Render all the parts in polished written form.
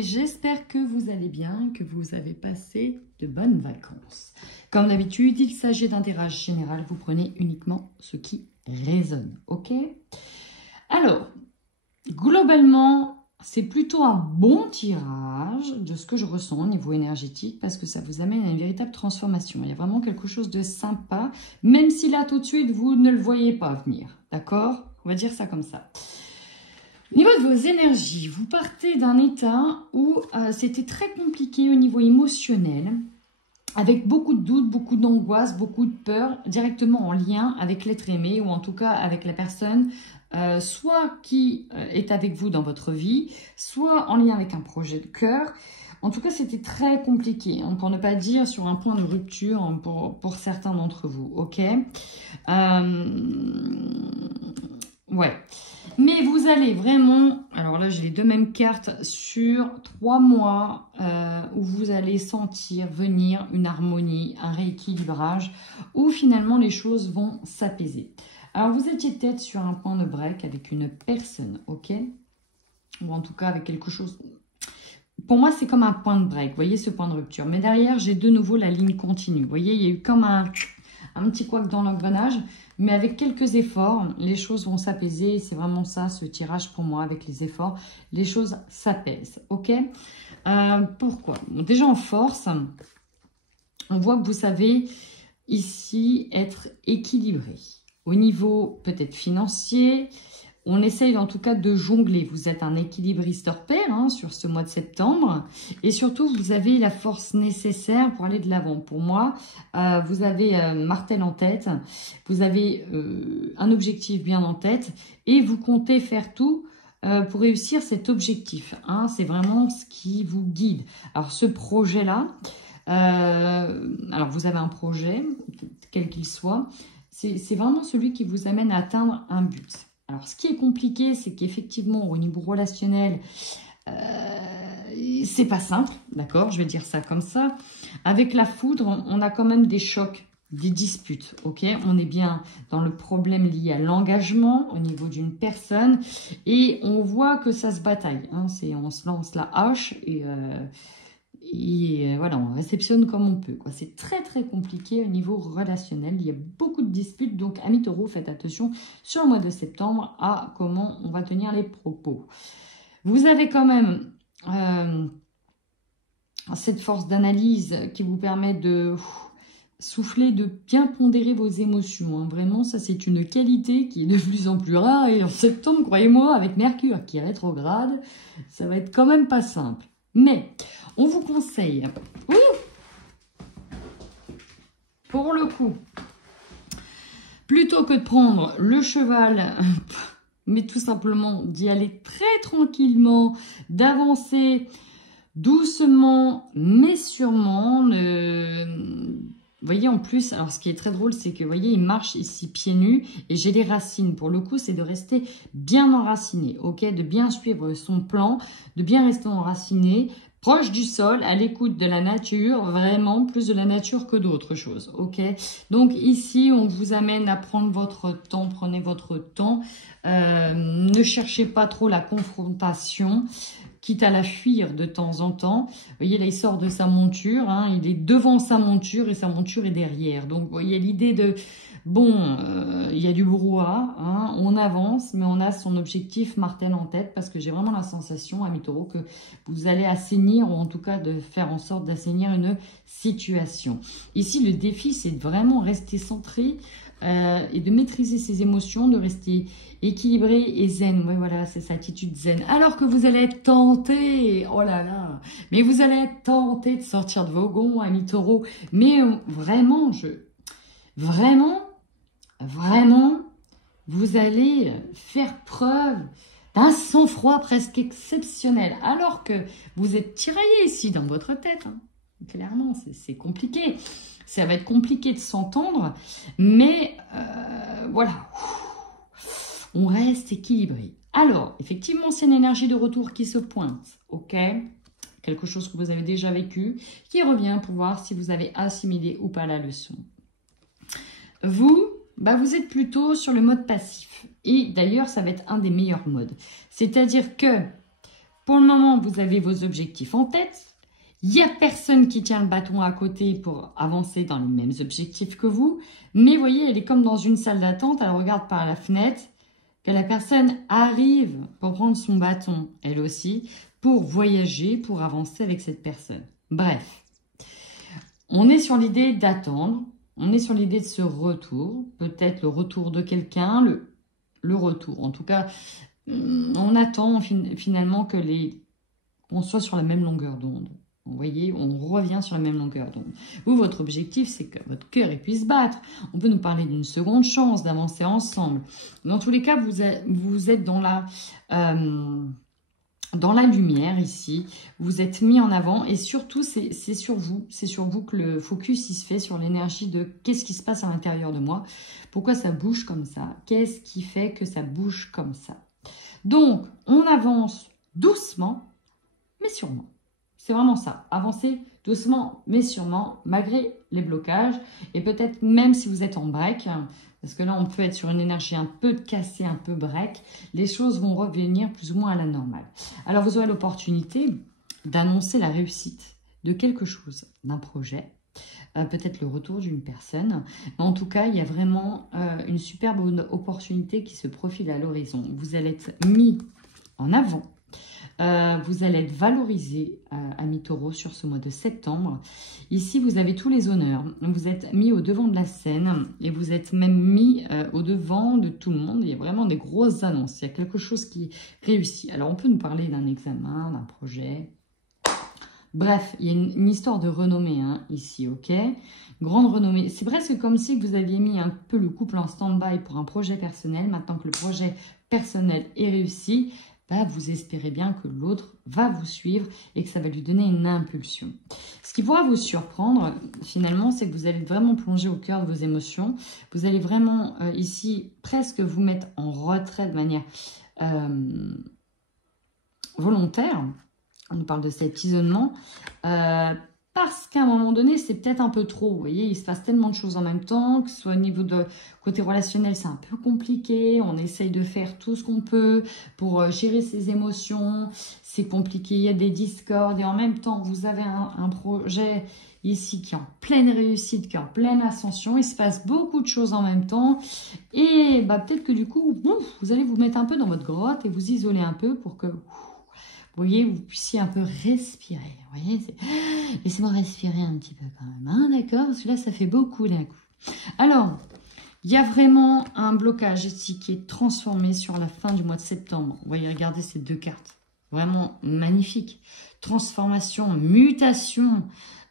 et j'espère que vous allez bien, que vous avez passé de bonnes vacances. Comme d'habitude, il s'agit d'un tirage général, vous prenez uniquement ce qui résonne, ok? Alors, globalement, c'est plutôt un bon tirage de ce que je ressens au niveau énergétique parce que ça vous amène à une véritable transformation. Il y a vraiment quelque chose de sympa, même si là, tout de suite, vous ne le voyez pas venir, d'accord? On va dire ça comme ça. Au niveau de vos énergies, vous partez d'un état où c'était très compliqué au niveau émotionnel, avec beaucoup de doutes, beaucoup d'angoisse, beaucoup de peur, directement en lien avec l'être aimé ou en tout cas avec la personne, soit qui est avec vous dans votre vie, soit en lien avec un projet de cœur. En tout cas, c'était très compliqué, hein, pour ne pas dire sur un point de rupture, hein, pour certains d'entre vous, ok? Ouais. Mais vous allez vraiment, alors là j'ai les deux mêmes cartes, sur 3 mois où vous allez sentir venir une harmonie, un rééquilibrage, où finalement les choses vont s'apaiser. Alors vous étiez peut-être sur un point de break avec une personne, ok? Ou en tout cas avec quelque chose. Pour moi c'est comme un point de break, vous voyez ce point de rupture. Mais derrière j'ai de nouveau la ligne continue. Vous voyez, il y a eu comme un petit couac dans l'engrenage. Mais avec quelques efforts, les choses vont s'apaiser. C'est vraiment ça, ce tirage pour moi, avec les efforts. Les choses s'apaisent, ok? Pourquoi? Bon, déjà en force, on voit que vous savez ici être équilibré. Au niveau peut-être financier, on essaye en tout cas de jongler. Vous êtes un équilibriste hors pair, hein, sur ce mois de septembre. Et surtout, vous avez la force nécessaire pour aller de l'avant. Pour moi, vous avez martel en tête. Vous avez un objectif bien en tête. Et vous comptez faire tout pour réussir cet objectif, hein. C'est vraiment ce qui vous guide. Alors, ce projet-là, alors vous avez un projet, quel qu'il soit, c'est vraiment celui qui vous amène à atteindre un but. Alors, ce qui est compliqué, c'est qu'effectivement, au niveau relationnel, c'est pas simple, d'accord? Je vais dire ça comme ça. Avec la foudre, on a quand même des chocs, des disputes, ok? On est bien dans le problème lié à l'engagement au niveau d'une personne et on voit que ça se bataille, hein? On se lance la hache et voilà, on réceptionne comme on peut, quoi. C'est très très compliqué au niveau relationnel. Il y a beaucoup de disputes, donc amis taureaux, faites attention sur le mois de septembre à comment on va tenir les propos. Vous avez quand même cette force d'analyse qui vous permet de souffler, de bien pondérer vos émotions, hein. Vraiment, ça c'est une qualité qui est de plus en plus rare. Et en septembre, croyez-moi, avec Mercure qui est rétrograde, ça va être quand même pas simple. Mais on vous conseille, pour le coup, plutôt que de prendre le cheval, mais tout simplement d'y aller très tranquillement, d'avancer doucement mais sûrement. Vous voyez, en plus, alors ce qui est très drôle, c'est que, vous voyez, il marche ici pieds nus et j'ai les racines. Pour le coup, c'est de rester bien enraciné, ok? De bien suivre son plan, de bien rester enraciné, proche du sol, à l'écoute de la nature, vraiment plus de la nature que d'autres choses, ok? Donc ici, on vous amène à prendre votre temps, prenez votre temps. Ne cherchez pas trop la confrontation, quitte à la fuir de temps en temps. Vous voyez, là, il sort de sa monture, hein, il est devant sa monture et sa monture est derrière. Donc, vous voyez, l'idée de, bon, il y a du brouhaha, hein, on avance, mais on a son objectif martel en tête parce que j'ai vraiment la sensation, amis taureaux, que vous allez assainir, ou en tout cas de faire en sorte d'assainir une situation. Ici, le défi, c'est de vraiment rester centré, et de maîtriser ses émotions, de rester équilibré et zen. Oui, voilà, c'est cette attitude zen. Alors que vous allez être tenté, oh là là, mais vous allez être tenté de sortir de vos gonds, amis taureaux. Mais vraiment, vraiment, vous allez faire preuve d'un sang-froid presque exceptionnel. Alors que vous êtes tiraillé ici dans votre tête, hein. Clairement, c'est compliqué. Ça va être compliqué de s'entendre, mais voilà, on reste équilibré. Alors, effectivement, c'est une énergie de retour qui se pointe, ok? Quelque chose que vous avez déjà vécu, qui revient pour voir si vous avez assimilé ou pas la leçon. Vous, vous êtes plutôt sur le mode passif. Et d'ailleurs, ça va être un des meilleurs modes. C'est-à-dire que Pour le moment, vous avez vos objectifs en tête. Il n'y a personne qui tient le bâton à côté pour avancer dans les mêmes objectifs que vous. Mais vous voyez, elle est comme dans une salle d'attente. Elle regarde par la fenêtre que la personne arrive pour prendre son bâton, elle aussi, pour voyager, pour avancer avec cette personne. Bref, on est sur l'idée d'attendre. On est sur l'idée de ce retour. Peut-être le retour de quelqu'un, le retour. En tout cas, on attend finalement que qu'on soit sur la même longueur d'onde. Vous voyez, on revient sur la même longueur d'onde. Vous, votre objectif, c'est que votre cœur puisse battre. On peut nous parler d'une seconde chance, d'avancer ensemble. Dans tous les cas, vous êtes dans la lumière ici. Vous êtes mis en avant et surtout, c'est sur vous. C'est sur vous que le focus il se fait, sur l'énergie de qu'est-ce qui se passe à l'intérieur de moi. Pourquoi ça bouge comme ça? Qu'est-ce qui fait que ça bouge comme ça? Donc, on avance doucement, mais sûrement. C'est vraiment ça, avancer doucement mais sûrement, malgré les blocages. Et peut-être même si vous êtes en break, parce que là on peut être sur une énergie un peu cassée, un peu break, les choses vont revenir plus ou moins à la normale. Alors vous aurez l'opportunité d'annoncer la réussite de quelque chose, d'un projet, peut-être le retour d'une personne. Mais en tout cas, il y a vraiment une superbe opportunité qui se profile à l'horizon. Vous allez être mis en avant. Vous allez être valorisé, amis taureaux, sur ce mois de septembre. Ici, vous avez tous les honneurs. Vous êtes mis au devant de la scène et vous êtes même mis au devant de tout le monde. Il y a vraiment des grosses annonces. Il y a quelque chose qui réussit. Alors, on peut nous parler d'un examen, d'un projet. Bref, il y a une histoire de renommée ici, ok? Grande renommée. C'est presque comme si vous aviez mis un peu le couple en stand-by pour un projet personnel. Maintenant que le projet personnel est réussi, vous espérez bien que l'autre va vous suivre et que ça va lui donner une impulsion. Ce qui pourra vous surprendre, finalement, c'est que vous allez vraiment plonger au cœur de vos émotions. Vous allez vraiment, ici, presque vous mettre en retrait de manière volontaire. On nous parle de cet isolement. Parce qu'à un moment donné, c'est peut-être un peu trop. Vous voyez, il se passe tellement de choses en même temps, que ce soit au niveau de côté relationnel, c'est un peu compliqué. On essaye de faire tout ce qu'on peut pour gérer ses émotions. C'est compliqué, il y a des discordes. Et en même temps, vous avez un projet ici qui est en pleine réussite, qui est en pleine ascension. Il se passe beaucoup de choses en même temps. Et peut-être que du coup, vous allez vous mettre un peu dans votre grotte et vous isoler un peu pour que... Vous voyez, vous puissiez un peu respirer. Vous voyez, laissez-moi respirer un petit peu quand même. D'accord, parce que là, ça fait beaucoup d'un coup. Alors, il y a vraiment un blocage ici qui est transformé sur la fin du mois de septembre. Vous voyez, regardez ces deux cartes. Vraiment magnifique. Transformation, mutation.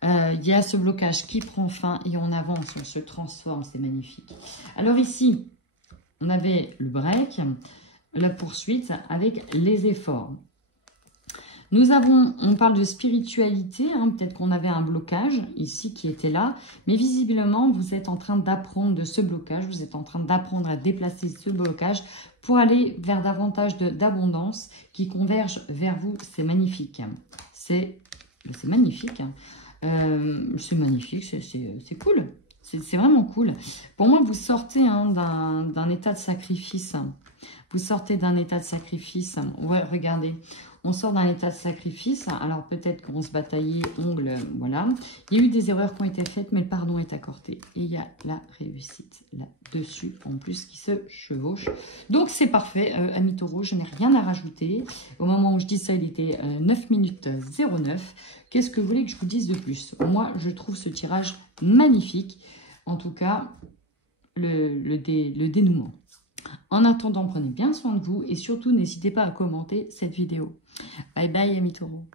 Il y a ce blocage qui prend fin et on avance, on se transforme. C'est magnifique. Alors ici, on avait le break, la poursuite avec les efforts. On parle de spiritualité, peut-être qu'on avait un blocage ici qui était là, mais visiblement, vous êtes en train d'apprendre de ce blocage, vous êtes en train d'apprendre à déplacer ce blocage pour aller vers davantage d'abondance qui converge vers vous. C'est magnifique. C'est magnifique. C'est magnifique, c'est cool. C'est vraiment cool. Pour moi, vous sortez d'un état de sacrifice. Vous sortez d'un état de sacrifice. Ouais, regardez. On sort d'un état de sacrifice. Alors, peut-être qu'on se bataillait, ongles, voilà. Il y a eu des erreurs qui ont été faites, mais le pardon est accordé. Et il y a la réussite là-dessus, en plus, qui se chevauche. Donc, c'est parfait, amis taureaux. Je n'ai rien à rajouter. Au moment où je dis ça, il était 9 minutes 09. Qu'est-ce que vous voulez que je vous dise de plus? Moi, je trouve ce tirage magnifique. En tout cas, le dénouement. En attendant, prenez bien soin de vous et surtout, n'hésitez pas à commenter cette vidéo. Bye bye, amis taureaux.